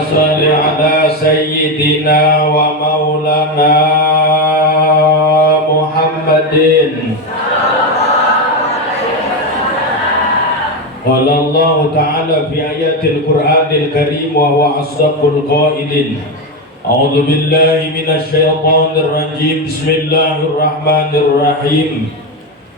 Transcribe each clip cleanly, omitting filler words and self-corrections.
صل على سيدنا ومولانا محمد. قال الله تعالى في آيات القرآن الكريم وهو أصدق القائلين: أعوذ بالله من الشيطان الرجيم. بسم الله الرحمن الرحيم.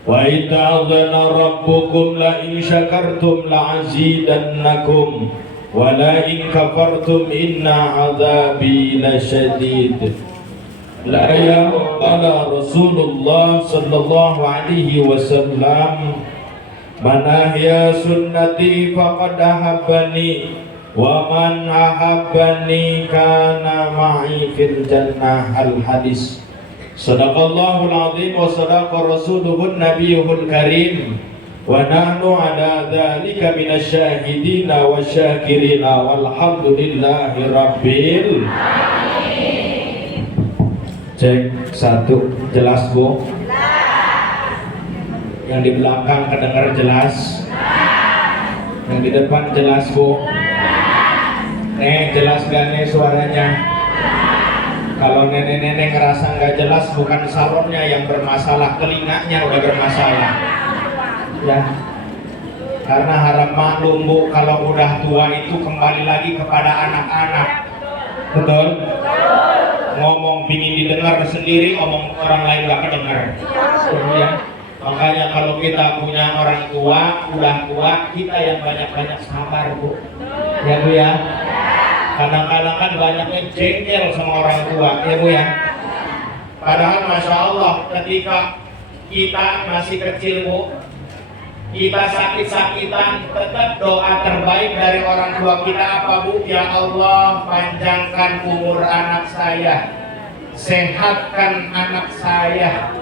وإذ تأذن ربكم لئن شكرتم لأزيدنكم ولئن كفرتم إن عذابي لشديد. لا قال رسول الله صلى الله عليه وسلم: من أحيا سنتي فقد أحبني ومن أحبني كان معي في الجنة. الحديث. Sadaqallahul azim wa sadaqa rasuluhun nabiyuhul karim wa nahnu ala dzalika minasyahidina wasyakirina walhamdulillahi rabbil alamin. Cek satu, jelas Bu? Yang di belakang kedengar jelas? Yang di depan jelas Bu? Jelas gak nih suaranya? Kalau nenek-nenek ngerasa nggak jelas, bukan salonnya yang bermasalah, telinganya udah bermasalah ya. Karena harap maklum Bu, kalau udah tua itu kembali lagi kepada anak-anak. Betul? Ngomong pingin didengar sendiri, omong orang lain nggak kedengar ya. Makanya kalau kita punya orang tua, udah tua, kita yang banyak-banyak sabar Bu ya Bu ya. Kadang-kadang kan banyaknya jengkel sama orang tua ya Bu ya. Padahal Masya Allah ketika kita masih kecil Bu, kita sakit-sakitan, tetap doa terbaik dari orang tua kita apa Bu? Ya Allah, panjangkan umur anak saya, sehatkan anak saya.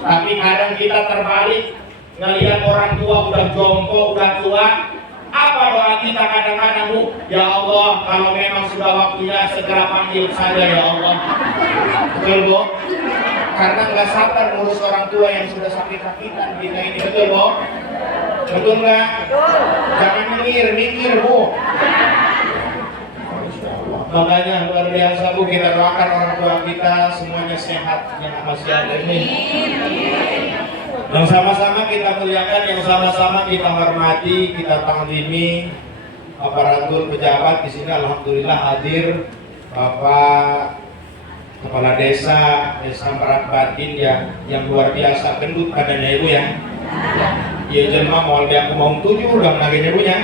Tapi kadang kita terbalik, ngelihat orang tua udah jompo, udah tua. Apa doa kita kadang-kadang Bu? Ya Allah, kalau memang sudah waktunya segera panggil saja ya Allah. Betul Bu? Karena nggak sabar ngurus orang tua yang sudah sakit-sakitan kita ini. Betul Bu? Betul nggak? Jangan mikir Bu. Makanya luar biasa Bu, kita doakan orang tua kita semuanya sehat yang masih ada ini. Yang sama-sama kita muliakan, yang sama-sama kita hormati, kita takzimi aparatur pejabat di sini. Alhamdulillah hadir Bapak Kepala Desa Merak Batin yang luar biasa gendut badannya Ibu ya. Iya jelma mau aku mau 7 udah nagihnya Ibu ya.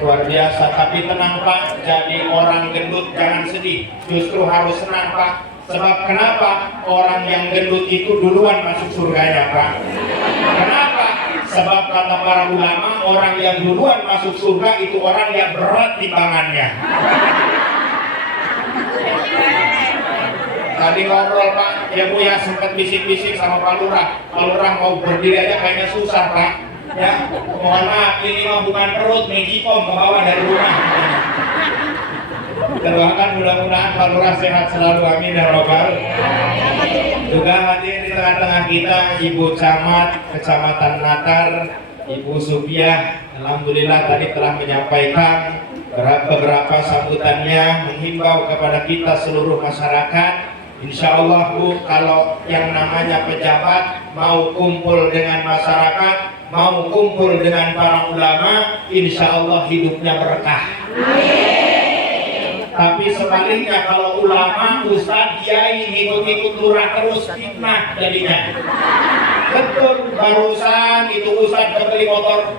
Luar biasa, tapi tenang Pak, jadi orang gendut jangan sedih, justru harus senang Pak. Sebab kenapa? Orang yang gendut itu duluan masuk surganya Pak. Kenapa? Sebab kata para ulama, orang yang duluan masuk surga itu orang yang berat timbangannya. Tadi ngobrol Pak, ya Bu ya, sempat bisik-bisik sama Pak Lurah. Pak Lurah mau berdiri aja kayaknya susah Pak. Ya, mohon maaf, ini mah bukan perut, Megikom ke bawah dari rumah. Doakan mudah-mudahan Pak Lurah sehat selalu, amin ya robbal. Juga hadir di tengah-tengah kita Ibu Camat Kecamatan Natar, Ibu Supiah. Alhamdulillah tadi telah menyampaikan beberapa sambutannya, menghimbau kepada kita seluruh masyarakat. Insya Allah Bu, kalau yang namanya pejabat mau kumpul dengan masyarakat, mau kumpul dengan para ulama, insya Allah hidupnya berkah. Tapi sebaliknya kalau ulama, ustadz, kiai ngikut-ngikut lurah terus, fitnah jadinya. Betul, barusan itu ustadz kebeli motor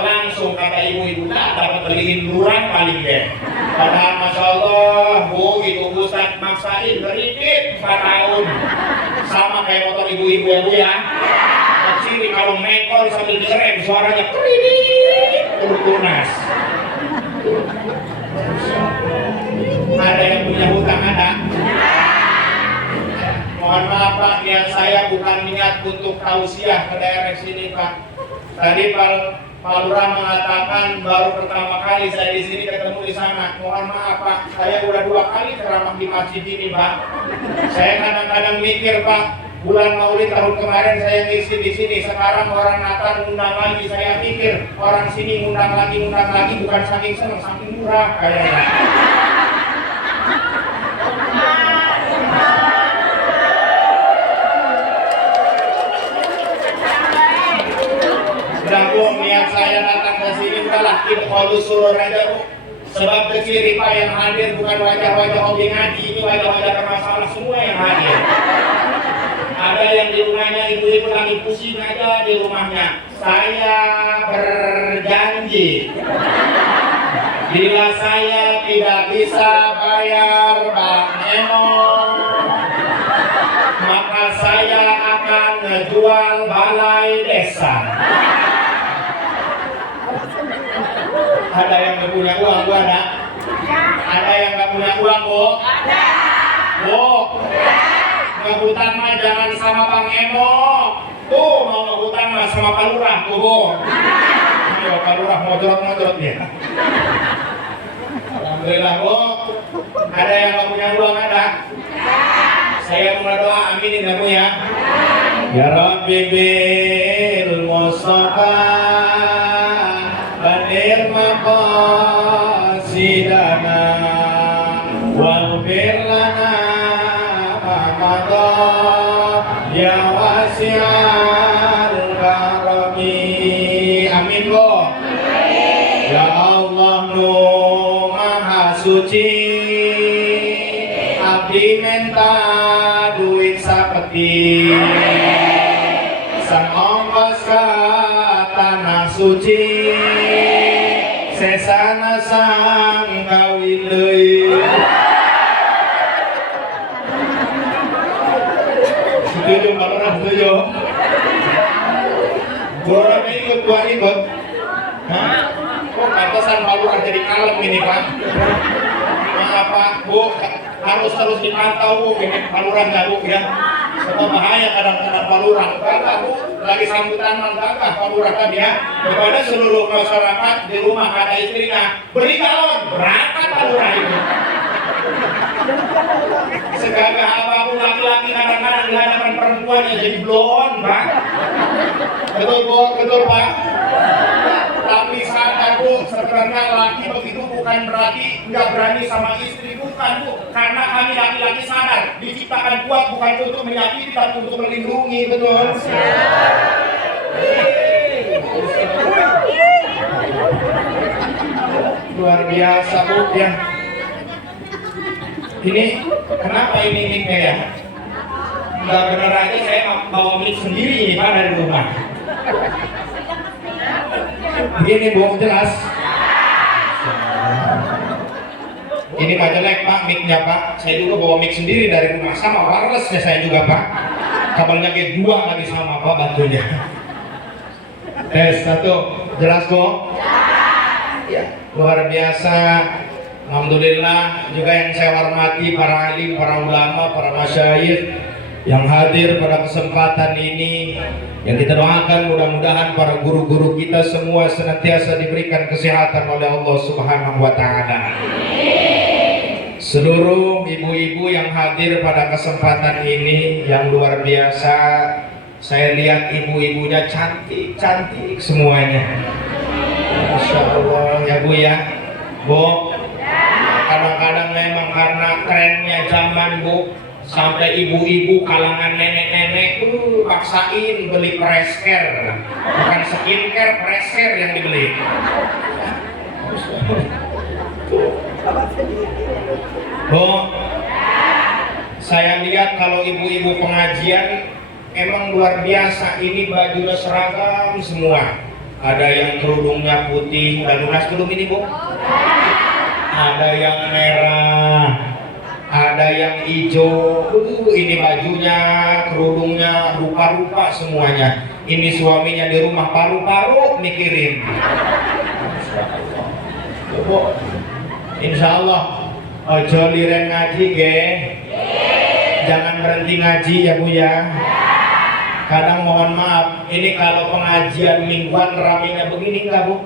langsung kata ibu-ibu, tak dapat beliin lurah paling deh. Padahal Masya Allah Bu, itu ustadz maksain beridit 4 tahun. Sama kayak motor ibu-ibu ya Bu ya. Kecil kalau mekor sambil direm suaranya keridit tunas. Ada yang punya hutang ada? Mohon maaf Pak, niat saya bukan niat untuk tausiah ke daerah sini Pak. Tadi Pak Lurah mengatakan baru pertama kali saya di sini ketemu di sana. Mohon maaf Pak, saya udah 2 kali ceramah di masjid ini Pak. Saya kadang-kadang mikir Pak, Bulan Maulid tahun kemarin saya ngisi di sini, sekarang orang Natal ngundang lagi. Saya pikir orang sini ngundang lagi, bukan saking senang, saking murah kayaknya. Udah Bu, niat saya datang ke sini udahlah idkhalus surur aja Bu. Sebab kecil ripa yang hadir bukan wajah-wajah hobi ngaji, ini wajah-wajah bermasalah semua yang hadir. Ada yang di rumahnya ibu-ibu lagi pusing aja di rumahnya. Saya berjanji, bila saya tidak bisa bayar Bang Eno, maka saya akan ngejual balai desa. Ada yang nggak punya uang, Bu? Ada? Ada yang nggak punya uang, Bu? Ada. Bu? Ngehutan mah jangan sama Bang Eno. Tuh mau ngehutan mah sama Pak Lurah, tuh Bu. Ayo Pak Lurah mau jorot-jorot dia. Alhamdulillah Bu. Ada yang nggak punya uang, ada? Saya mau doa, aminin ya Bu ya. Ya Rabbi bil Mustafa Badir maqasidana waghfir lana ya wasi'al karami. Amin Bu. Ya Allah nu maha suci, abdi minta duit sapeti, sang ongkos ka tanah suci, sesana sang kawin deui. Setuju Pak Lurah, setuju. Bu Lurah ikut, Tuhan ikut. Hah? Kok pantesan Pak Lurah jadi kalem ini Pak? Maaf Pak, Bu, harus terus dipantau Bu, ini Pak Lurah nggak Bu ya? Sebab bahaya kadang-kadang Pak Lurah. Bapak Bu, lagi sambutan mantap Pak Lurah tadi ya. Kepada seluruh masyarakat di rumah ada istrinya, beri galon, berangkat Pak Lurah itu. Segagah apapun laki-laki kadang-kadang di hadapan perempuan yang jadi blon, Pak. Betul Bu, betul Pak. Tapi sadar Bu, sebenarnya laki begitu bukan berarti nggak berani sama istri, bukan Bu. Karena kami laki-laki sadar diciptakan kuat bukan untuk menyakiti, tapi untuk melindungi, betul. Luar biasa Bu ya. Ini kenapa ini mic-nya ya? Nggak bener aja saya bawa mic sendiri ini Pak dari rumah. Begini Bu, jelas? Ini Pak jelek Pak mic-nya Pak. Saya juga bawa mic sendiri dari rumah, sama wireless-nya saya juga Pak. Kabelnya kayak dua lagi sama Pak bantunya. Tes satu, jelas Bu? Ya, luar biasa. Alhamdulillah juga yang saya hormati para alim, para ulama, para masyayikh yang hadir pada kesempatan ini. Yang kita doakan mudah-mudahan para guru-guru kita semua senantiasa diberikan kesehatan oleh Allah Subhanahu wa taala. Seluruh ibu-ibu yang hadir pada kesempatan ini yang luar biasa, saya lihat ibu-ibunya cantik-cantik semuanya. Masya Allah ya Bu ya. Bu, kadang-kadang memang karena trennya zaman Bu, sampai ibu-ibu kalangan nenek-nenek paksain beli presker, bukan skincare, presker yang dibeli. Bu, saya lihat kalau ibu-ibu pengajian emang luar biasa, ini bajunya seragam semua. Ada yang kerudungnya putih, udah lunas belum ini Bu? Ada yang merah, ada yang hijau. Ini bajunya, kerudungnya rupa-rupa semuanya. Ini suaminya di rumah paru-paru mikirin. Insya Allah ojo liren ngaji ge, jangan berhenti ngaji ya Bu ya. Kadang mohon maaf, ini kalau pengajian mingguan ramenya begini enggak Bu?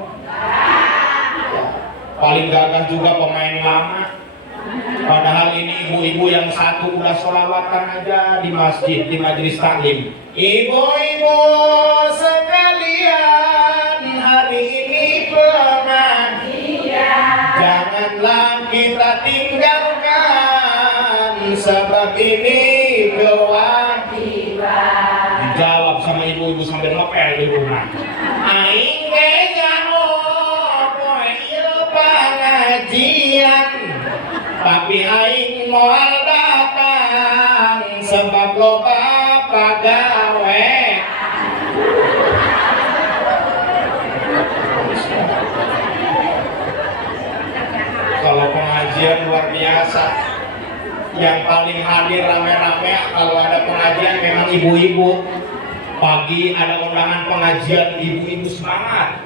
Paling gagah juga pemain lama. Padahal ini ibu-ibu yang satu udah sholawatan aja di masjid, di majelis taklim. Ibu-ibu sekalian, hari ini pengajian, janganlah kita tinggalkan, sebab ini kewajiban. Dijawab sama ibu-ibu sambil ngepel di rumah. Aing kayaknya pengajian, tapi aing moal datang sebab loba pagawe. Kalau pengajian luar biasa, yang paling hadir rame-rame kalau ada pengajian memang ibu-ibu. Pagi ada undangan pengajian, ibu-ibu semangat.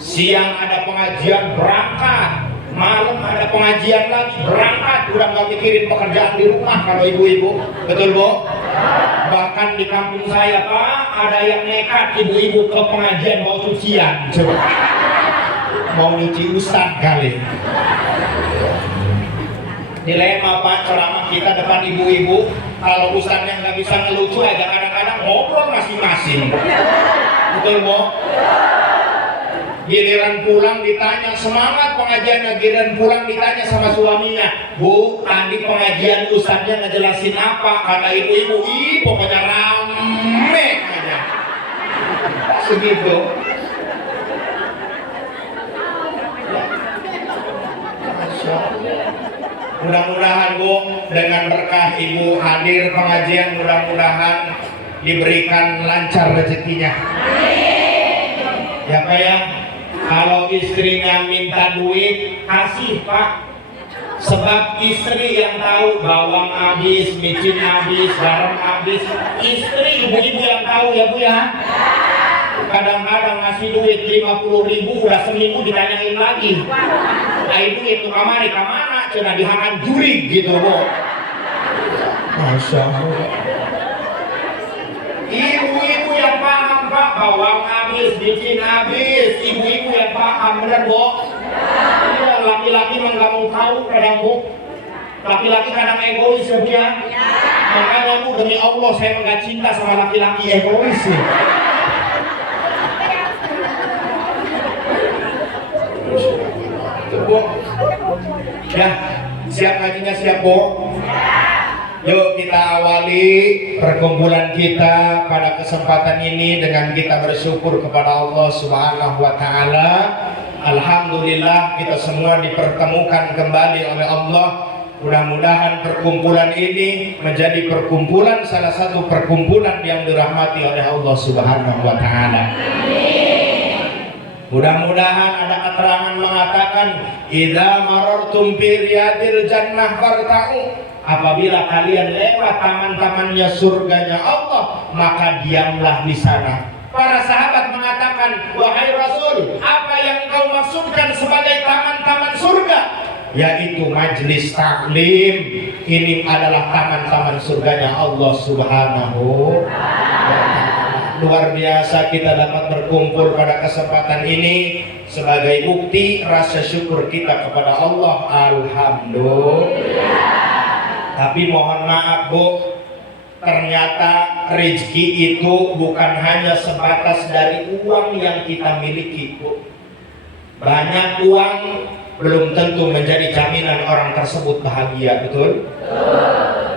Siang ada pengajian, berangkat. Malam ada pengajian lagi, berangkat. Udah gak mikirin pekerjaan di rumah kalau ibu-ibu. Betul, Bu? Bahkan di kampung saya, Pak, ada yang nekat ibu-ibu ke pengajian mau cucian. Coba. Mau nyuci ustad kali. Dilema, Pak, ceramah kita depan ibu-ibu. Kalau ustadnya nggak bisa ngelucu aja, kadang-kadang ngobrol masing-masing. Betul, Bu? Giliran pulang ditanya, semangat pengajiannya, giliran pulang ditanya sama suaminya, Bu, tadi pengajian ustadznya ngejelasin apa? Kata ibu-ibu, ih pokoknya rame aja. Segitu. Mudah-mudahan, Bu, dengan berkah ibu hadir pengajian, mudah-mudahan diberikan lancar rezekinya. Ya, Pak ya. Kalau istrinya minta duit, kasih, Pak. Sebab istri yang tahu bawang habis, micin habis, garam habis. Istri, ibu-ibu yang tahu ya, Bu ya. Kadang-kadang ngasih duit 50.000 udah seminggu ditanyain lagi. Nah itu kamari kemana? Cina dihangan juri gitu, Bu. Masya Allah. Ibu-ibu yang paham, Pak, bawang habis, micin habis. Ibu-ibu yang paham, bener, Bu. Ya, laki-laki mah nggak mau tahu kadang, Bu. Laki-laki kadang egois ya, Bu ya. Makanya, Bu, demi Allah saya nggak cinta sama laki-laki egois ya. Bu. Ya, siap ngajinya, siap, Bu? Yuk kita awali perkumpulan kita pada kesempatan ini dengan kita bersyukur kepada Allah Subhanahu wa taala. Alhamdulillah kita semua dipertemukan kembali oleh Allah. Mudah-mudahan perkumpulan ini menjadi perkumpulan, salah satu perkumpulan yang dirahmati oleh Allah Subhanahu wa taala. Mudah-mudahan ada keterangan mengatakan idza marartum bi riyadil jannah farta'u, apabila kalian lewat taman-tamannya surganya Allah, maka diamlah di sana. Para sahabat mengatakan, wahai Rasul, apa yang kau maksudkan sebagai taman-taman surga? Yaitu majlis taklim. Ini adalah taman-taman surganya Allah Subhanahu wa ta'ala. Luar biasa kita dapat berkumpul pada kesempatan ini sebagai bukti rasa syukur kita kepada Allah. Alhamdulillah. Tapi mohon maaf, Bu, ternyata rezeki itu bukan hanya sebatas dari uang yang kita miliki, Bu. Banyak uang belum tentu menjadi jaminan orang tersebut bahagia, betul?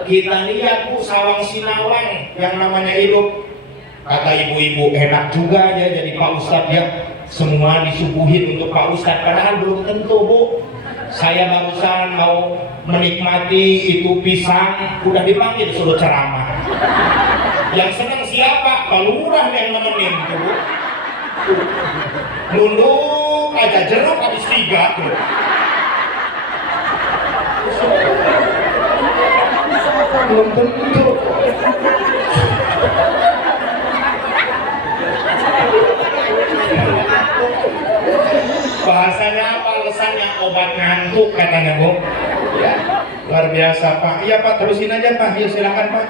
Kita lihat, Bu, Sawang Sinawang yang namanya hidup. Kata ibu-ibu, enak juga ya jadi Pak Ustadz ya. Semua disuguhin untuk Pak Ustadz, padahal belum tentu, Bu. Saya barusan mau menikmati itu pisang, udah dipanggil suruh ceramah. Yang senang siapa? Pak Lurah yang nemenin tuh, Bu. Nunduk aja jeruk habis 3 tuh. Belum tentu. Bahasanya apa? Alasannya obat ngantuk katanya, Bu. Ya, luar biasa, Pak. Iya, Pak, terusin aja, Pak. Ya, silakan, Pak.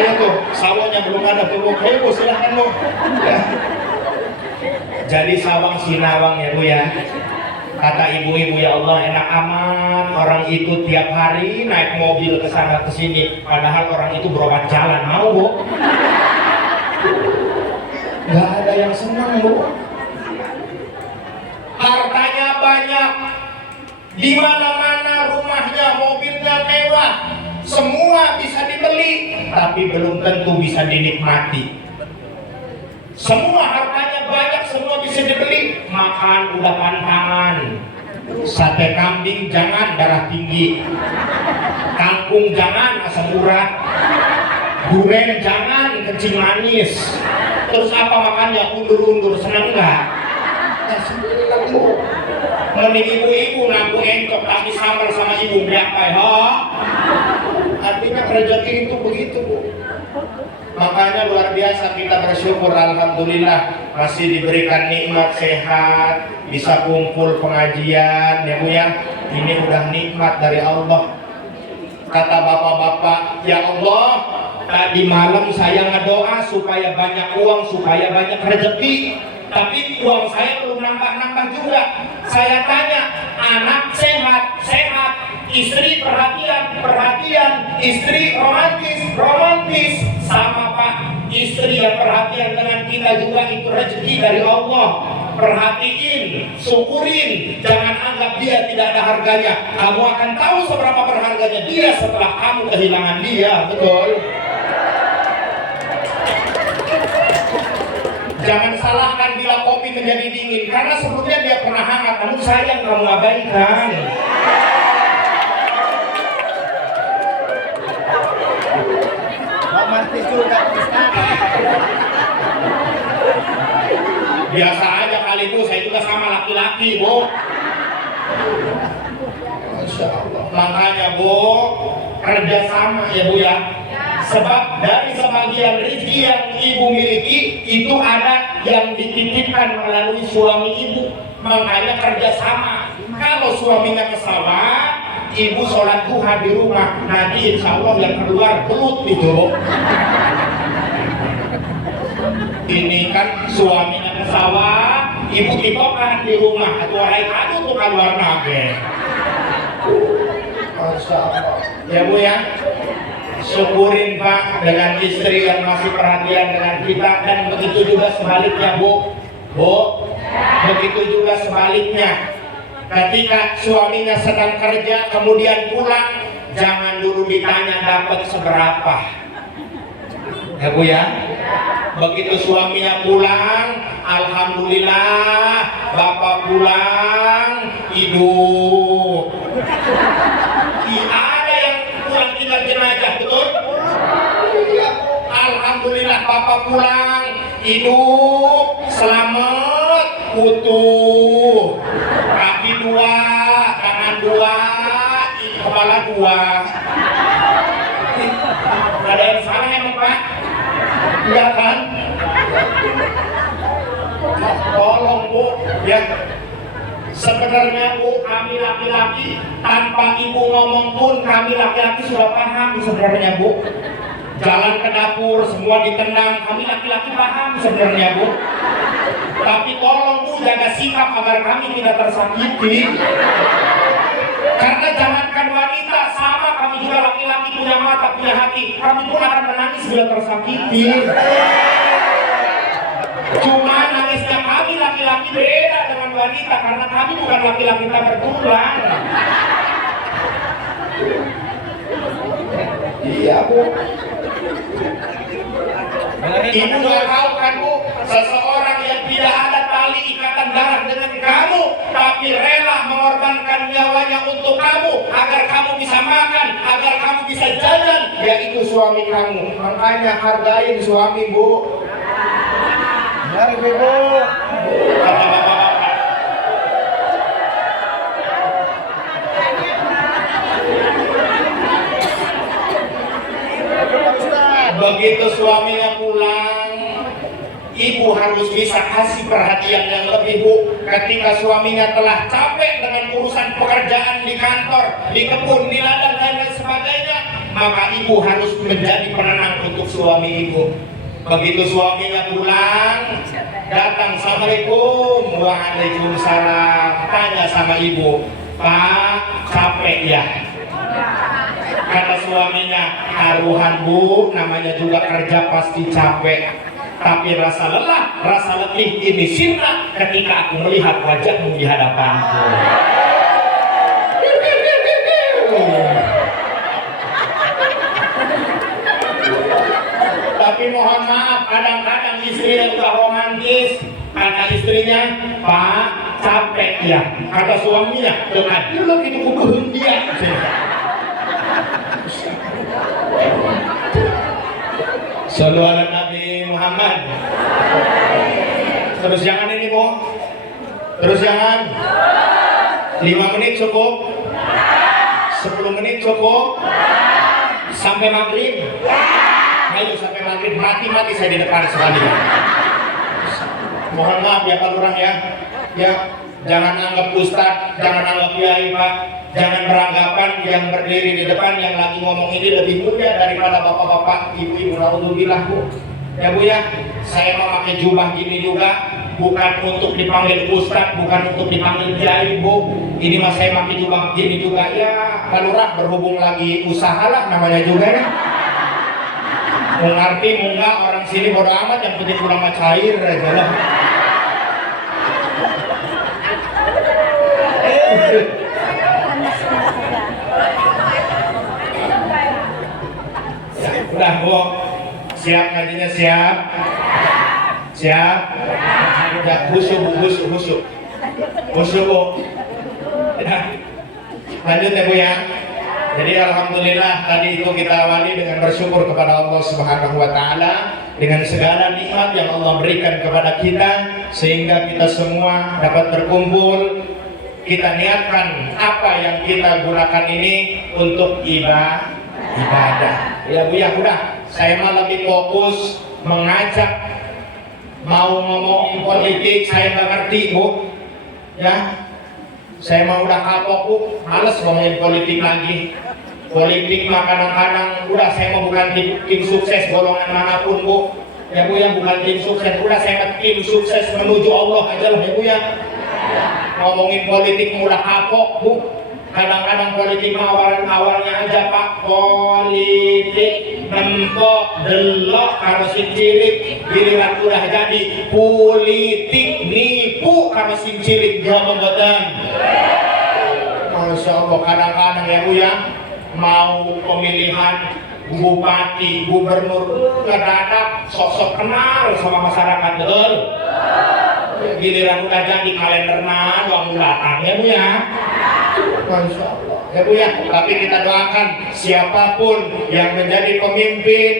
Ayo tuh, sawahnya belum ada tuh, Bu. Ayo, Bu, silakan, Bu. Ya. Jadi Sawang Sinawang ya, Bu ya. Kata ibu-ibu, ya Allah enak aman, orang itu tiap hari naik mobil ke sana ke sini, padahal orang itu berobat jalan, mau Bu? Gak ada yang senang Bu. Hartanya banyak, di mana-mana rumahnya, mobilnya mewah, semua bisa dibeli, tapi belum tentu bisa dinikmati. Semua hartanya banyak, semua bisa dibeli, makan udah pantangan. Sate kambing jangan, darah tinggi. Kangkung jangan, asam urat. Durian jangan, kencing manis. Terus apa makannya? Undur-undur, senang nggak? Ya senang Bu. Mending ibu-ibu ngaku encok tapi samar sama ibu berapa ya? Artinya rezeki itu begitu Bu. Makanya luar biasa kita bersyukur, alhamdulillah masih diberikan nikmat sehat, bisa kumpul pengajian ya Bu ya. Ini udah nikmat dari Allah. Kata bapak-bapak, ya Allah, tadi malam saya ngedoa supaya banyak uang, supaya banyak rezeki, tapi uang saya belum nambah-nambah juga. Saya tanya, anak sehat, istri perhatian, istri romantis, sama Pak, istri yang perhatian dengan kita juga itu rezeki dari Allah. Perhatiin, syukurin, jangan anggap dia tidak ada harganya. Kamu akan tahu seberapa berharganya dia setelah kamu kehilangan dia, betul? Jangan salahkan bila kopi menjadi dingin, karena sebelumnya dia pernah hangat, namun sayang kamu abaikan. Romantis juga. Biasa aja kali Bu, saya juga sama laki-laki Bu. Masya Allah. Makanya Bu, kerja sama ya Bu ya. Sebab dari sebagian rezeki yang ibu miliki itu ada yang dititipkan melalui suami ibu. Makanya kerja sama. Kalau suaminya ke sawah, ibu sholat duha di rumah, nanti insya Allah yang keluar belut itu. Ini kan suaminya ke sawah, ibu ditokan di rumah, atau orang kado tuh keluar nage. Masya Allah. Ya Bu ya, syukurin Pak dengan istri yang masih perhatian dengan kita, dan begitu juga sebaliknya Bu. Begitu juga sebaliknya. Ketika suaminya sedang kerja kemudian pulang, jangan dulu ditanya dapat seberapa. Ya Bu ya. Begitu suaminya pulang, alhamdulillah Bapak pulang hidup. Ada yang pulang tinggal jenazah, betul? Iya Bu. Alhamdulillah Bapak pulang hidup, selamat, utuh. Kaki dua, tangan dua, kepala dua. Ada yang salah emang Pak? Enggak kan? Tolong Bu ya. Sebenarnya Bu, kami laki-laki tanpa ibu ngomong pun kami laki-laki sudah paham sebenarnya Bu. Jalan ke dapur semua ditendang, kami laki-laki paham sebenarnya Bu. Tapi tolong Bu, jaga sikap agar kami tidak tersakiti. Karena jangankan wanita, sama kami juga laki-laki punya mata, punya hati, kami pun akan menangis bila tersakiti. Cuma nangisnya kami laki-laki beda dengan wanita, karena kami bukan laki-laki tak bertulang. Iya Bu. Ibu nggak tahu kan Bu, seseorang yang tidak ada tali ikatan darah dengan kamu, tapi rela mengorbankan nyawanya untuk kamu, agar kamu bisa makan, agar kamu bisa jajan, yaitu suami kamu. Makanya hargain suami Bu. Mari Bu. Begitu suaminya pulang, ibu harus bisa kasih perhatian yang lebih Bu. Ketika suaminya telah capek dengan urusan pekerjaan di kantor, di kebun, di ladang dan lain sebagainya, maka ibu harus menjadi penenang untuk suami ibu. Begitu suaminya pulang, Datang, Assalamualaikum. Waalaikumsalam. Tanya sama ibu, Pak, capek ya? Kata suaminya, taruhan bu, namanya juga kerja pasti capek. Tapi rasa lelah, rasa letih ini sirna ketika aku melihat wajahmu di hadapanku. Tapi mohon maaf, kadang-kadang istrinya udah romantis. Kata istrinya, Pak, capek ya? Kata suaminya, aduh lo gitu kubuhin dia. Sallu ala Nabi Muhammad. Terus jangan ini bu, terus jangan 5 menit cukup, 10 menit cukup, sampai maghrib. Ayo sampai maghrib, mati saya di depan sekali. Mohon maaf ya Pak Lurah ya. Ya, jangan anggap ustadz, jangan anggap kiai Pak. Jangan beranggapan yang berdiri di depan yang lagi ngomong ini lebih muda daripada bapak-bapak, ibu-ibu. Alhamdulillah bu. Ya bu ya, saya mau pakai jubah gini juga bukan untuk dipanggil ustadz, bukan untuk dipanggil kiai bu. Ini mas saya pakai jubah gini juga ya. Pak Lurah berhubung lagi usaha lah namanya juga ya. Mau ngerti mau enggak orang sini bodo amat, yang penting kurang cair aja lah. Udah bu, siap ngajinya siap? Siap? Udah khusyuk bu. Ya. Lanjut ya bu ya. Jadi alhamdulillah tadi itu kita awali dengan bersyukur kepada Allah Subhanahu wa taala dengan segala nikmat yang Allah berikan kepada kita sehingga kita semua dapat berkumpul. Kita niatkan apa yang kita gunakan ini untuk ibadah. Ya Bu ya, udah. Saya mah lebih fokus mengajak, mau ngomong politik saya nggak ngerti Bu. Ya. Saya mau udah kapok Bu, males ngomongin politik lagi. Politik mah kadang-kadang udah saya mau bukan tim sukses golongan manapun Bu. Ya Bu ya, bukan tim sukses, udah saya tim sukses menuju Allah aja lah ya Bu ya. Ngomongin politik udah kapok Bu. Kadang-kadang politik mah awalnya aja Pak, politik nempok delok karo sing cilik, giliran udah jadi politik nipu karo sing cilik jawab mboten. Masya Allah, kadang-kadang ya Bu ya, mau pemilihan bupati, gubernur, ngedadak sosok kenal sama masyarakat, betul? Giliran udah jadi kalenderna doang datang ya Bu ya. Masya Allah ya Bu ya. Tapi kita doakan siapapun yang menjadi pemimpin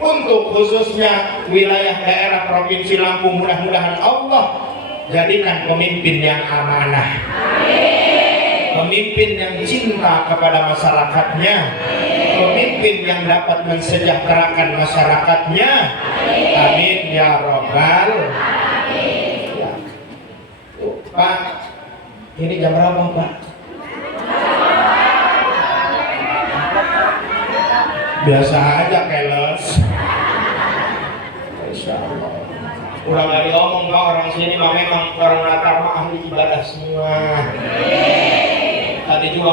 untuk khususnya wilayah daerah provinsi Lampung, mudah-mudahan Allah jadikan pemimpin yang amanah, pemimpin yang cinta kepada masyarakatnya, pemimpin yang dapat mensejahterakan masyarakatnya. Amin ya Rabbal. Pak, ini jam berapa Pak? Biasa aja keles. Insya Allah. Udah gak diomong Pak, orang sini mah memang orang latar mah ahli ibadah semua. Tadi juga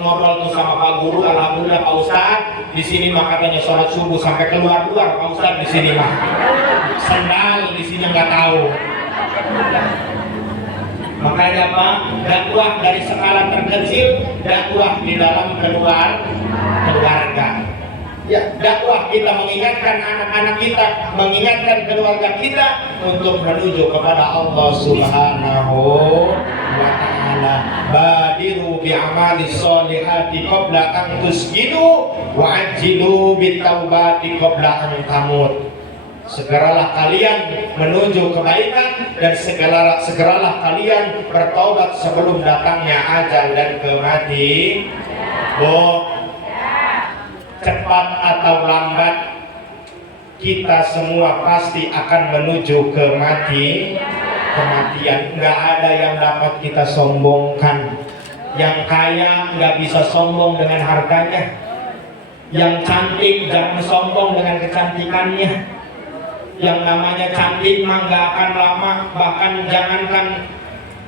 ngobrol tuh sama Pak Guru, alhamdulillah Pak Ustadz di sini mah katanya sholat subuh sampai keluar Pak Ustadz di sini mah. Sendal di sini nggak tahu. Makanya Pak, dakwah dari skala terkecil, dakwah di dalam keluarga. Ya, dakwah kita mengingatkan anak-anak kita, mengingatkan keluarga kita untuk menuju kepada Allah Subhanahu wa ta'ala. Badiru bi'amali sholihati qabla an tusgidu wa ajilu bitaubati qabla an tamut. Segeralah kalian menuju kebaikan dan segeralah kalian bertaubat sebelum datangnya ajal dan kematian. Cepat atau lambat kita semua pasti akan menuju kematian. Nggak ada yang dapat kita sombongkan. Yang kaya nggak bisa sombong dengan hartanya. Yang cantik jangan sombong dengan kecantikannya. Yang namanya cantik mah nggak akan lama, bahkan jangankan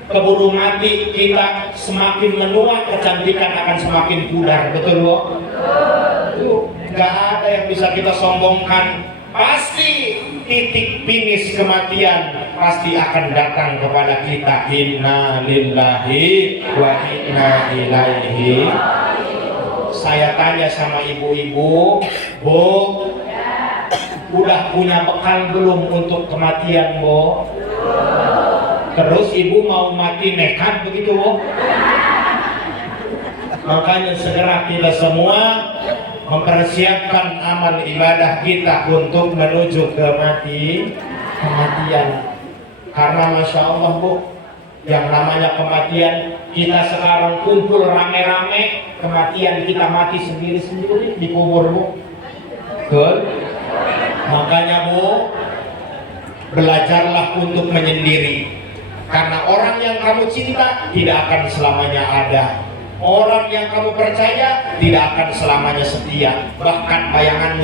keburu mati, kita semakin menua kecantikan akan semakin pudar, betul loh? Nggak ada yang bisa kita sombongkan. Pasti titik finish kematian pasti akan datang kepada kita. Inna lillahi wa inna ilaihi. Saya tanya sama ibu-ibu, Bu, udah punya bekal belum untuk kematian, Bu? Terus ibu mau mati nekat begitu, Bu? Makanya segera kita semua mempersiapkan amal ibadah kita untuk menuju kematian. Karena Masya Allah, Bu, yang namanya kematian, kita sekarang kumpul rame-rame, kematian kita mati sendiri-sendiri di kubur, Bu. Betul? Makanya, Bu, belajarlah untuk menyendiri. Karena orang yang kamu cinta tidak akan selamanya ada. Orang yang kamu percaya tidak akan selamanya setia. Bahkan bayanganmu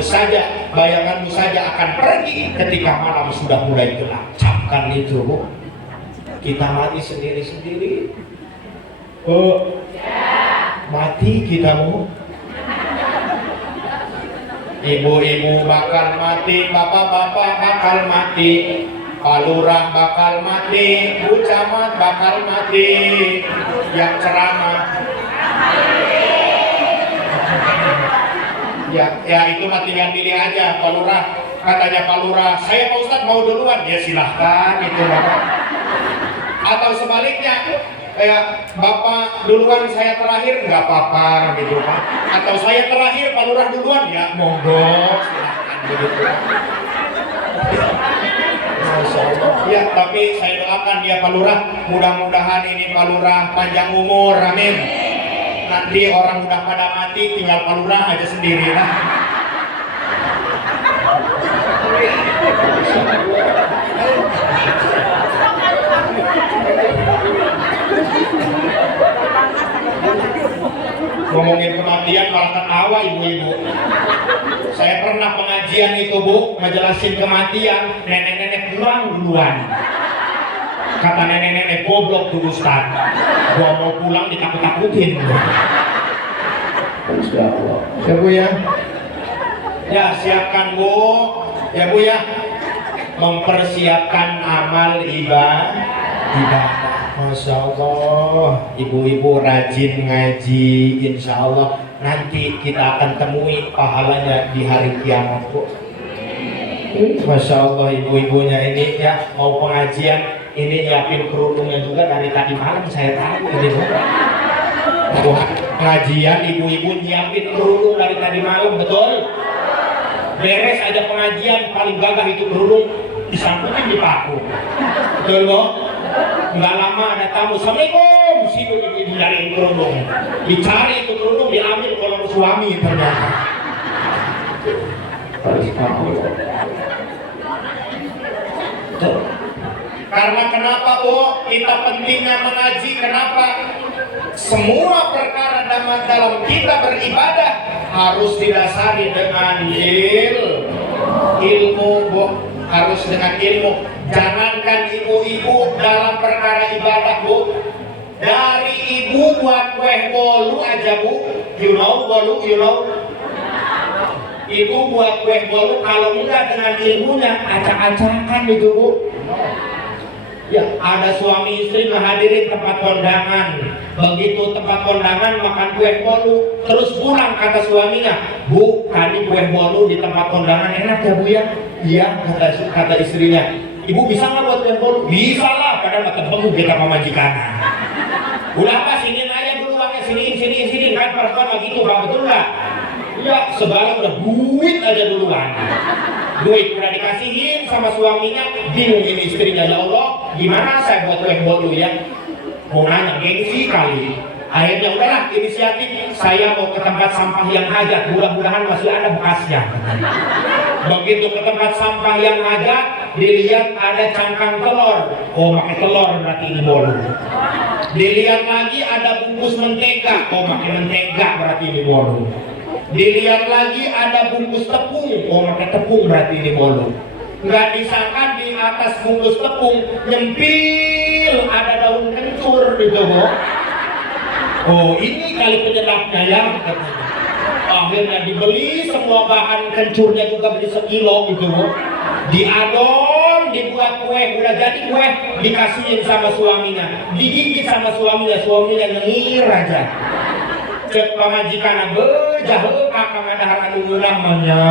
saja akan pergi ketika malam sudah mulai gelap. Camkan itu, Bu. Kita mati sendiri-sendiri. Oh, mati kita, Bu. Ibu-ibu bakal mati, bapak-bapak bakal mati, Pak Lurah bakal mati, Bu Camat bakal mati, yang ceramah. Ya itu mah tinggal pilih aja, Pak Lurah. Katanya Pak Lurah, saya Pak Ustadz mau duluan, ya silahkan itu Bapak. Atau sebaliknya, Bapak duluan saya terakhir, nggak apa-apa gitu Pak. Atau saya terakhir, Pak Lurah duluan, ya monggo, silahkan begitu. Masya Allah. Ya, tapi saya doakan ya Pak Lurah, mudah-mudahan ini Pak Lurah panjang umur, amin. Nanti orang udah pada mati, tinggal Pak Lurah aja sendiri lah. Ngomongin kematian malah ketawa ibu-ibu. Saya pernah pengajian itu, Bu, ngejelasin kematian, nenek-nenek pulang duluan. Kata nenek-nenek, goblok tuh Ustaz, gua mau pulang ditakut-takutin. Ya Bu ya. Ya siapkan Bu. Ya Bu ya. Mempersiapkan amal ibadah. Masya Allah, ibu-ibu rajin ngaji, insya Allah nanti kita akan temui pahalanya di hari kiamat, Bu. Masya Allah, ibu-ibunya ini ya mau pengajian, ini nyiapin kerudungnya juga dari tadi malam saya tahu ini, Bu. Wah, pengajian ibu-ibu nyiapin kerudung dari tadi malam, betul? Beres aja pengajian, paling gagah itu kerudung disangkutin di paku, betul Bu? Nggak lama ada tamu, Assalamualaikum, situ dicariin kerudung, dicari itu kerudung, diambil kolor suami ternyata. Karena kenapa Bu? Kita pentingnya mengaji, kenapa? Semua perkara dalam kita beribadah harus didasari dengan ilmu, Bu. Harus dengan ilmu. Jangankan ibu-ibu dalam perkara ibadah, Bu. Dari ibu buat kue bolu aja, Bu. You know bolu, you know. Ibu buat kue bolu, kalau enggak dengan ilmunya acak-acakan itu, Bu. Ya, ada suami istri menghadiri tempat kondangan. Begitu tempat kondangan makan kue bolu, terus pulang kata suaminya, Bu, tadi kue bolu di tempat kondangan enak ya Bu ya? Iya, kata istrinya. Ibu bisa nggak buat kue bolu? Bisa lah, padahal nggak ketemu kita pemajikan. Udah apa, sini aja dulu uangnya, sini, kan perempuan begitu, Pak, betul nggak? Iya, segala udah duit aja duluan. Duit udah dikasihin sama suaminya, bingung ini istrinya, ya Allah, gimana saya buat kue bolu ya? Mau nanya, gengsi kali. Akhirnya udahlah, inisiatif, saya mau ke tempat sampah yang hajat, mudah-mudahan masih ada bekasnya. Begitu ke tempat sampah yang hajat, dilihat ada cangkang telur. Oh, pakai telur berarti ini bolu. Dilihat lagi ada bungkus mentega. Oh, pakai mentega berarti ini bolu. Dilihat lagi ada bungkus tepung. Oh, pakai tepung berarti ini bolu. Nggak disangka di atas bungkus tepung nyempil ada daun kencur gitu, Bu. Oh, ini kali penyebabnya ya, katanya. Akhirnya dibeli semua bahan kencurnya juga beli sekilo gitu, Bu. Diadon, dibuat kue, udah jadi kue, dikasihin sama suaminya, digigit sama suaminya, suaminya ngir aja. Cek pamajikan bejah kakak ada anu ngeurah manya,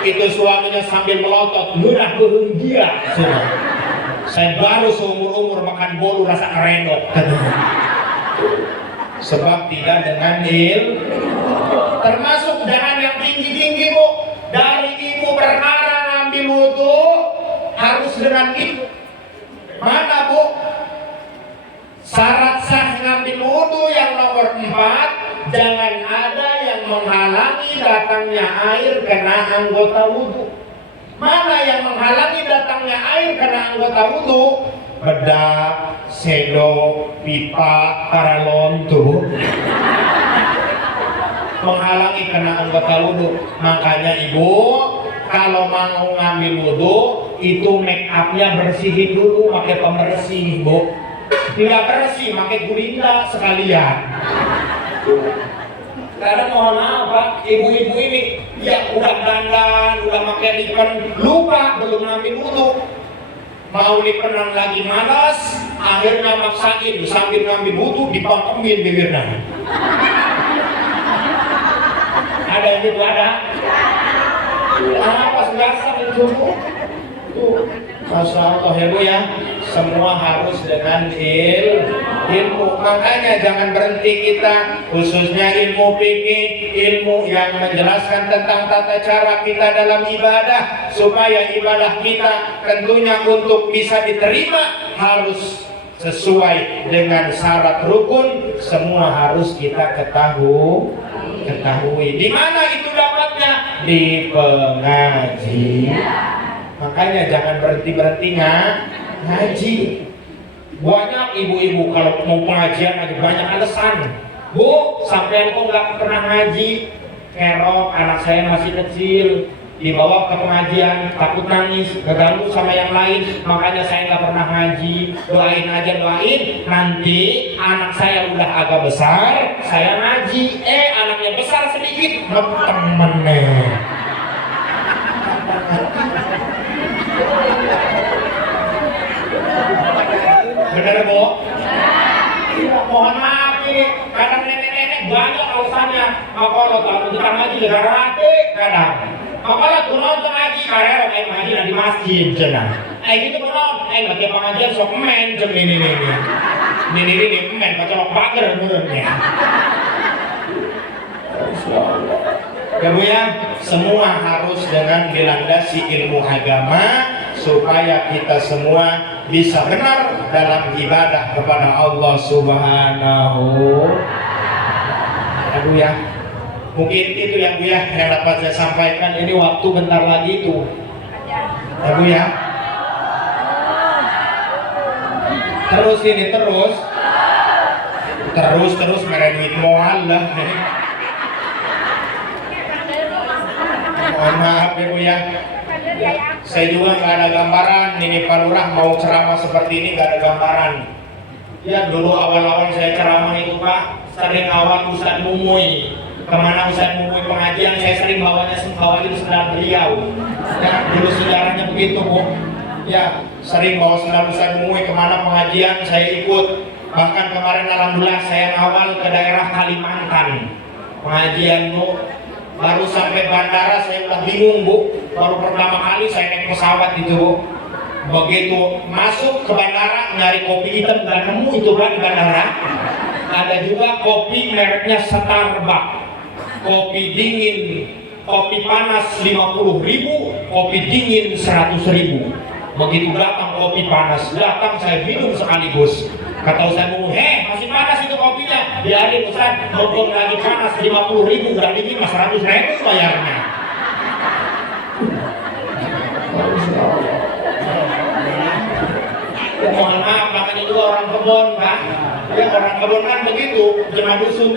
itu suaminya sambil melotot ngeurah bahagia. Saya baru seumur-umur makan bolu rasa kerendok, sebab tidak dengan termasuk jangan yang tinggi-tinggi, Bu. Dari ibu berkara ngambil wudhu harus dengan ibu. Mana, Bu? Syarat sah ngambil wudhu yang nomor 4, jangan ada yang menghalangi datangnya air kena anggota wudhu. Mana yang menghalangi datangnya air kena anggota wudhu? Bedak, sendok, pipa, paralon tuh menghalangi kena anggota wudhu. Makanya ibu kalau mau ngambil wudhu itu make upnya bersihin dulu pakai pembersih, Bu. Tidak bersih pakai gurinda sekalian. Kadang mohon maaf, Pak, ibu-ibu ini ya udah dandan, udah pakai lipen, lupa belum ngambil wudhu. Mau lipenan lagi malas, akhirnya maksain sambil ngambil wudhu dipangkemin bibirnya. Ada yang gitu, ada? Apa biasa itu? Masya Allah ya, Bu ya. Semua harus dengan ilmu. Makanya jangan berhenti kita, khususnya ilmu fikih, ilmu yang menjelaskan tentang tata cara kita dalam ibadah, supaya ibadah kita tentunya untuk bisa diterima harus sesuai dengan syarat rukun. Semua harus kita ketahui. Di mana itu dapatnya? Di pengajian. Makanya jangan berhenti ngaji. Banyak ibu-ibu kalau mau pengajian lagi banyak alasan. Bu, sampai kok nggak pernah ngaji? Kerok, anak saya masih kecil, dibawa ke pengajian, takut nangis, keganggu sama yang lain, makanya saya nggak pernah ngaji. Doain aja, doain. Nanti anak saya udah agak besar, saya ngaji. Anaknya besar sedikit, temennya. Bener, Bu? Iya, mohon maaf ini. Kadang nenek-nenek banyak alasannya. Kalau tahu kita ngaji negara hati, kadang. Kalau turun ke ngaji, karena ngaji di masjid, jenah. Gitu turun, baca pengajian sok men, jem ini. Ini men, baca lok pager menurutnya. Ya, Bu ya, semua harus dengan dilandasi ilmu agama supaya kita semua bisa benar dalam ibadah kepada Allah Subhanahu. Ya, Bu ya, mungkin itu yang Bu ya yang dapat saya sampaikan. Ini waktu bentar lagi itu. Ya, Bu ya. Terus mereduit moal lah. Mohon maaf ya, Bu ya. Saya juga nggak ada gambaran. Ini Pak Lurah mau ceramah seperti ini nggak ada gambaran. Ya dulu awal-awal saya ceramah itu, Pak, sering awal Ustadz Mumuy. Kemana Ustadz Mumuy pengajian saya sering bawanya itu sendal beliau. Ya dulu sejarahnya begitu, Bu. Ya sering bawa sendal Ustadz Mumuy kemana pengajian saya ikut. Bahkan kemarin alhamdulillah saya ngawal ke daerah Kalimantan pengajian, Bu. Baru sampai bandara saya udah bingung, Bu. Baru pertama kali saya naik pesawat itu, Bu. Begitu masuk ke bandara nyari kopi hitam nggak nemu itu kan di bandara. Ada juga kopi mereknya Starbucks, kopi dingin, kopi panas 50.000, kopi dingin 100.000. Begitu datang kopi panas, saya minum sekaligus. Kata Ustaz Mumu, masih panas itu kopinya. Biarin Ustaz, mumpung lagi panas 50.000, udah dingin mas 100.000 bayarnya. Mohon maaf, makanya juga orang kebon kan. Ya orang kebon kan begitu, cuma dusun.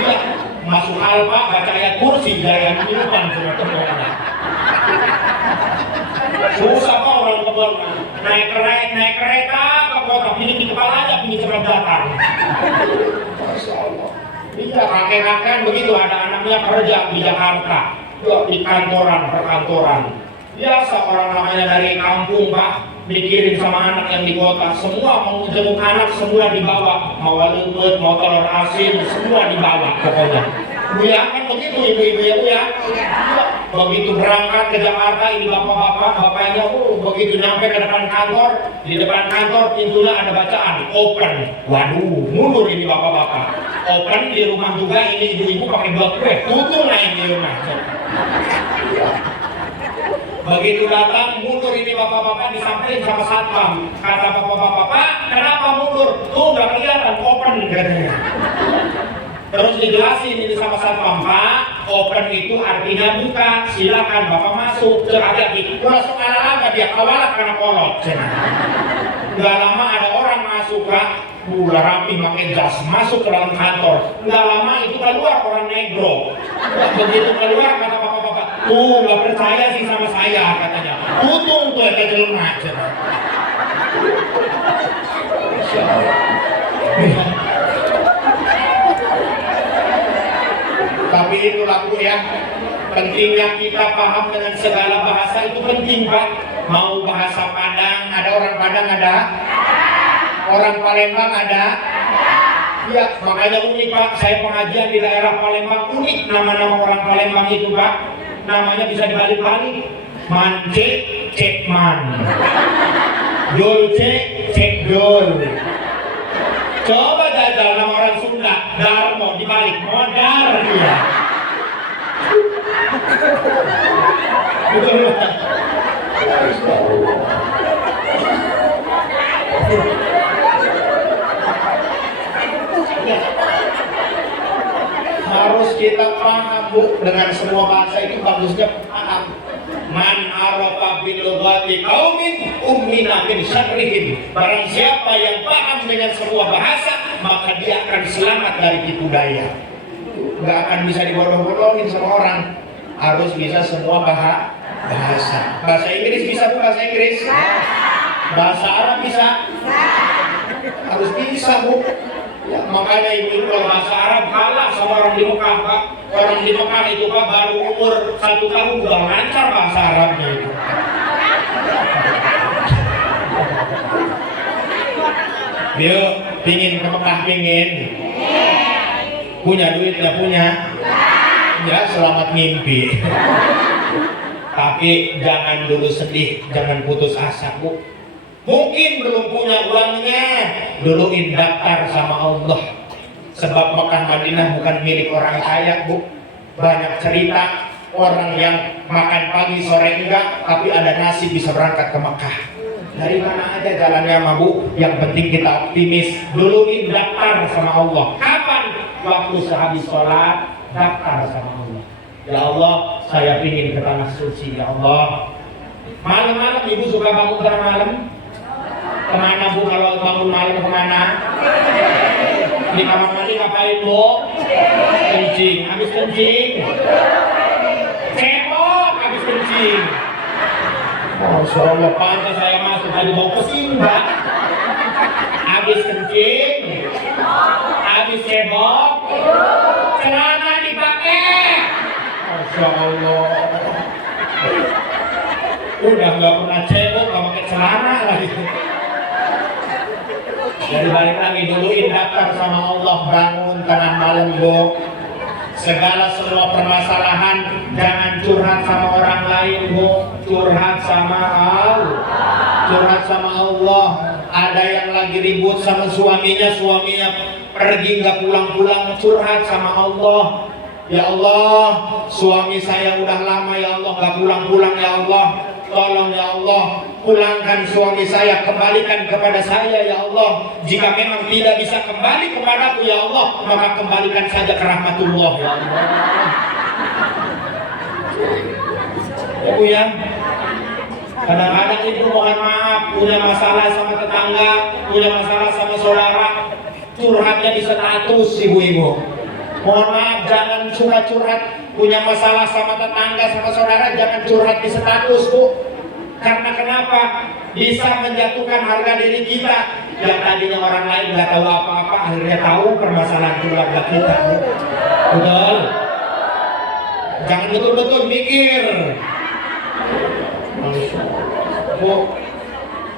Dia masuk alfa, baca ayat kursi, gaya minuman cuma kebonnya. Susah kok orang kebon naik kereta ke kota, pilih di kepala aja, pilih cepat datang. Masya Allah. Iya, kakek-kakek begitu, ada anaknya kerja di Jakarta, di perkantoran. Biasa orang namanya dari kampung Pak, dikirim sama anak yang di kota, semua mau jenguk anak semua dibawa, mau lembut, mau telur asin, semua dibawa pokoknya. Ya kan begitu ibu-ibu ya. Begitu berangkat ke Jakarta, ini bapaknya, begitu nyampe ke depan kantor, di depan kantor pintunya ada bacaan open. Waduh, mundur ini bapak-bapak. Open di rumah juga, ini ibu-ibu pakai blok kue, tutup naik di rumah. Begitu datang, mundur ini bapak-bapak, disamperin sama satpam. Kata bapak-bapak, Pak, kenapa mundur? Tuh nggak kelihatan, open katanya. Terus dijelasin ini sama satpam, Pak, open itu artinya buka, silakan bapak masuk. Hati-hati, masuk ala-ala dia kawalat karena kolot. Nggak lama ada orang masuk, Pak, udah rapi pakai jas, masuk ke dalam kantor. Nggak lama itu keluar orang negro. Begitu keluar kata bapak-bapak, tuh nggak percaya sih sama saya katanya. Tutung tuh ya jelma. Tapi itulah Bu ya, pentingnya kita paham dengan segala bahasa itu penting Pak. Mau bahasa Padang, ada orang Padang ada? Orang Palembang ada? Ya, makanya unik Pak, saya pengajian di daerah Palembang, unik nama-nama orang Palembang itu Pak. Namanya bisa dibalik-balik. Mance, cek man. Dolce, cek dol. Coba jajal nama orang Sunda, Darmo dibalik, modar dia. Harus kita paham Bu, dengan semua bahasa itu bagusnya paham. Man arafa bil lughati qaumin ummina min syarrihim. Barang siapa yang paham dengan semua bahasa, maka dia akan selamat dari tipu daya. Enggak akan bisa dibodoh-bodohin sama orang. Harus bisa semua bahasa. Bahasa Inggris bisa Bu, bahasa Inggris? Bahasa Arab bisa? Harus bisa Bu. Ya, makanya ibu kalau bahasa Arab kalah sama orang di Mekah Pak. Orang di Mekah itu Pak baru umur 1 tahun udah lancar bahasa Arabnya itu. Dia pingin ke Mekah, pingin punya duit nggak punya? Ya selamat mimpi. Tapi jangan dulu sedih, jangan putus asa Bu. Mungkin belum punya uangnya, duluin daftar sama Allah. Sebab Mekah Madinah bukan milik orang kaya Bu. Banyak cerita orang yang makan pagi sore enggak, tapi ada nasib bisa berangkat ke Mekah. Dari mana aja jalannya mah Bu, yang penting kita optimis. Duluin daftar sama Allah. Kapan? Waktu sehabis sholat, daftar sama Allah. Ya Allah, saya pingin ke tanah suci ya Allah. Malam-malam ibu suka bangun tengah malam? Kemana Bu kalau bangun malam kemana? Di kamar mandi ngapain Bu? Kencing, habis kencing cebok, habis kencing. Masya Allah, pantas saya masuk tadi mau pusing Mbak. Habis kencing, habis cebok, celana dipakai. Masya Allah. Udah nggak pernah cebok, nggak pakai celana lagi. Jadi balik lagi duluin daftar sama Allah, bangun tengah malam Bu. Segala semua permasalahan jangan curhat sama orang lain Bu, curhat sama Allah. Curhat sama Allah. Ada yang lagi ribut sama suaminya pergi nggak pulang-pulang, curhat sama Allah. Ya Allah, suami saya udah lama ya Allah nggak pulang-pulang ya Allah. Tolong ya Allah, pulangkan suami saya, kembalikan kepada saya ya Allah. Jika memang tidak bisa kembali kepadaku ya Allah, maka kembalikan saja ke rahmatullah ya Allah. Ya Bu ya, kadang-kadang ibu mohon maaf, punya masalah sama tetangga, punya masalah sama saudara, curhatnya di status ibu-ibu. Mohon maaf, jangan suka curhat. Punya masalah sama tetangga, sama saudara, jangan curhat di status Bu. Karena kenapa? Bisa menjatuhkan harga diri kita. Yang tadinya orang lain nggak tahu apa-apa, akhirnya tahu permasalahan keluarga kita. Betul? Jangan betul-betul mikir. Bu,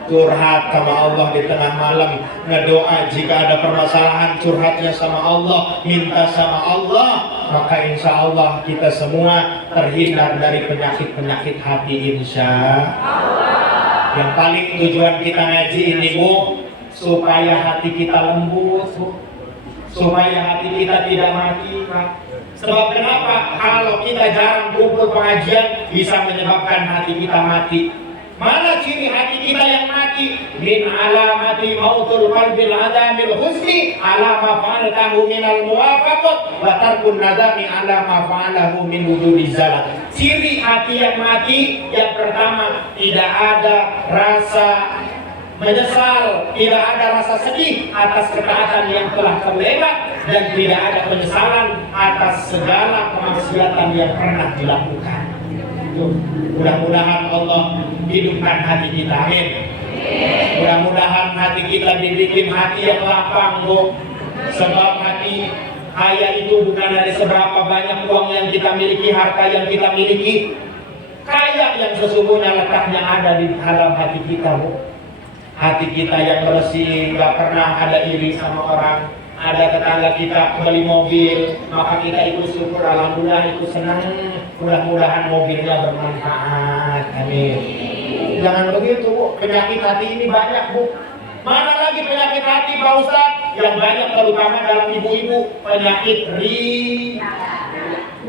curhat sama Allah di tengah malam, ngedoa jika ada permasalahan, curhatnya sama Allah, minta sama Allah, maka insya Allah kita semua terhindar dari penyakit-penyakit hati, insya Allah. Yang paling tujuan kita ngaji ini, Bu, supaya hati kita lembut, Bu, supaya hati kita tidak mati, Pak. Sebab kenapa? Kalau kita jarang kumpul pengajian, bisa menyebabkan hati kita mati. Mana ciri hati kita yang mati? Min alamati mautul qalbil adamil husni ala ma fa'altahu minal muwafaqat wa tarkun nadami ala ma fa'alahu min wujudi zalat. Ciri hati yang mati yang pertama, tidak ada rasa menyesal, tidak ada rasa sedih atas ketaatan yang telah terlewat, dan tidak ada penyesalan atas segala kemaksiatan yang pernah dilakukan. Mudah-mudahan Allah hidupkan hati kita, amin. Mudah-mudahan hati kita dibikin hati yang lapang, Bu. Sebab hati kaya itu bukan dari seberapa banyak uang yang kita miliki, harta yang kita miliki. Kaya yang sesungguhnya letaknya ada di dalam hati kita, Bu. Hati kita yang bersih, gak pernah ada iri sama orang. Ada tetangga kita beli mobil, maka kita ikut syukur, alhamdulillah, ikut senang. Mudah-mudahan mobilnya bermanfaat, amin. Jangan begitu, Bu. Penyakit hati ini banyak, Bu. Mana lagi penyakit hati, Pak Ustadz? Yang banyak terutama dalam ibu-ibu, penyakit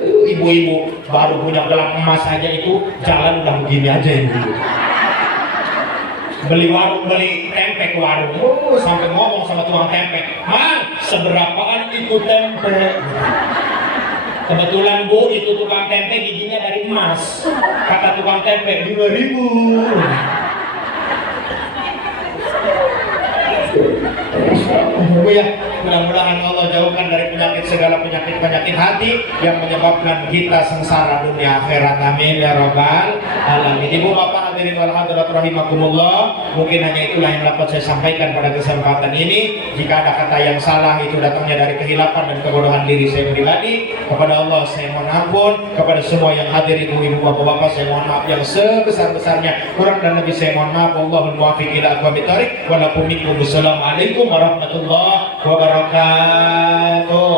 ibu-ibu baru punya gelang emas aja itu jalan udah begini aja ibu. Beli warung, beli tempe ke warung, sampai ngomong sama tukang tempe, "Man, seberapaan itu tempe?" Kebetulan, Bu, itu tukang tempe giginya dari emas. Kata tukang tempe, 5.000. Bu ya, mudah-mudahan Allah jauhkan dari segala penyakit hati yang menyebabkan kita sengsara dunia akhirat, amin ya rabbal alamin. Ibu bapak hadirin wal hadirat rahimakumullah, mungkin hanya itulah yang dapat saya sampaikan pada kesempatan ini. Jika ada kata yang salah, itu datangnya dari kehilapan dan kebodohan diri saya pribadi. Kepada Allah saya mohon ampun, kepada semua yang hadir, ibu bapak-bapak saya mohon maaf yang sebesar-besarnya. Kurang dan lebih saya mohon maaf. Wallahul muwaffiq ila aqwamit thoriq. Wassalamualaikum warahmatullahi wabarakatuh.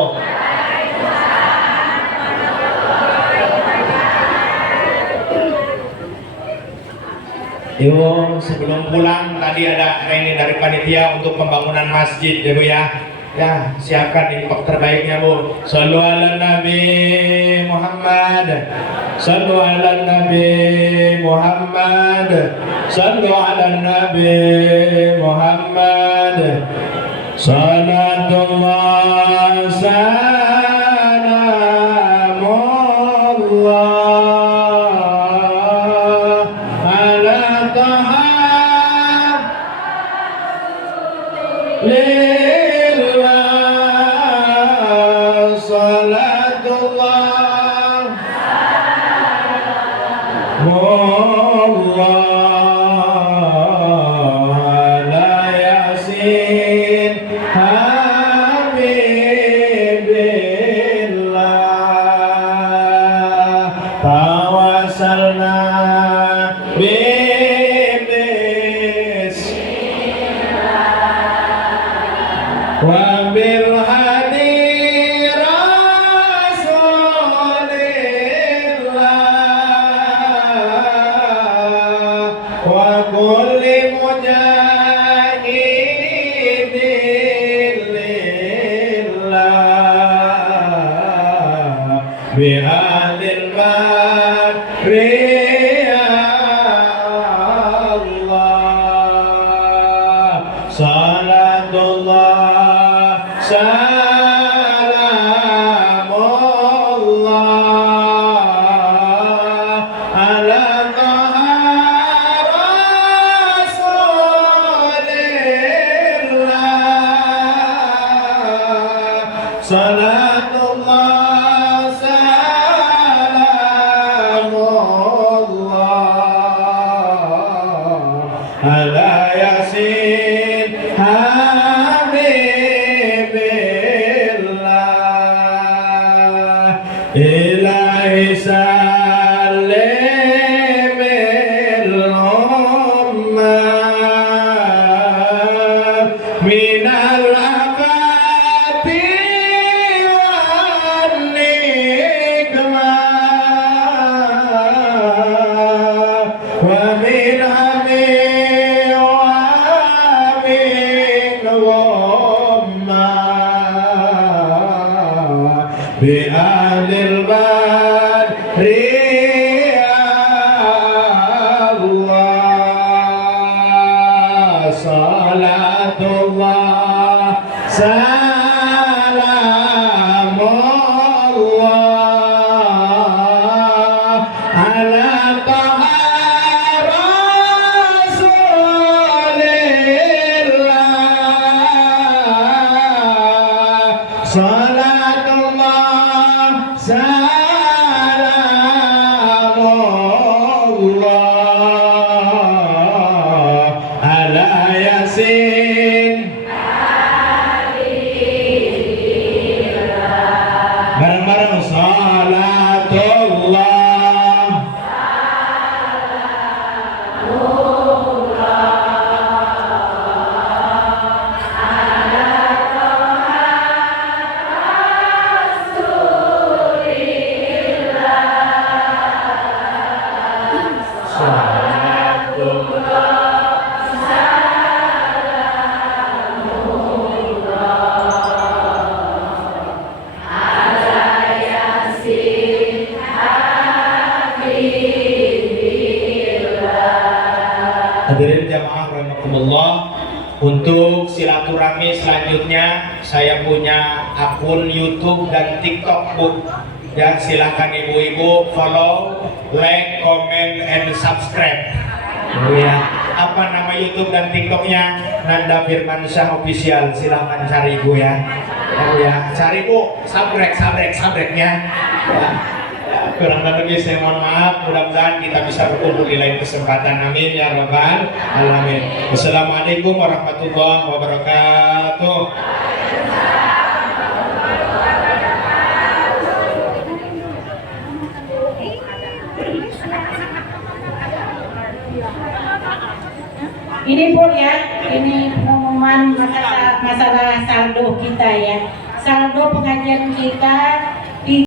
Ibu, sebelum pulang tadi ada ini dari panitia untuk pembangunan masjid, ya Bu ya. Ya, siapkan infak terbaiknya, Bu. Shallu ala Nabi Muhammad. Shallu ala Nabi Muhammad. Shallu ala Nabi Muhammad. Salatullah salamullah ala taha lillah. Salatullah salamullah ala yasin habibillah. Tawassalna wa bil hadi rasulillah wa kulli mujahidin lillah bi halil makri ya Allah. Salatullah salamullah ala taha rasulillah. Salatullah salamullah ilahi salimil ummah minal afati wan nikmah wa min ami wa min ghammah bi ahlil badri Allah salatullah salamullah ala taha rasulillah salatullah salamullah ala yasin. Bareng-bareng salatullah Hadirin jamaah rahimakumullah, untuk silaturahmi selanjutnya saya punya akun YouTube dan TikTok, Bu. Ya, silakan ibu-ibu follow, like, comment, and subscribe. Ya, apa nama YouTube dan TikToknya? Nanda Firmansyah Official. Silakan cari Bu ya. Oh ya, cari Bu, sabrek-sabreknya. Ya. Kurang lebih saya mohon maaf, mudah-mudahan kita bisa berkumpul di lain kesempatan. Amin ya rabbal alamin. Wassalamualaikum warahmatullahi wabarakatuh. Ini pun ya, ini pengumuman masalah saldo kita ya. Saldo pengajian kita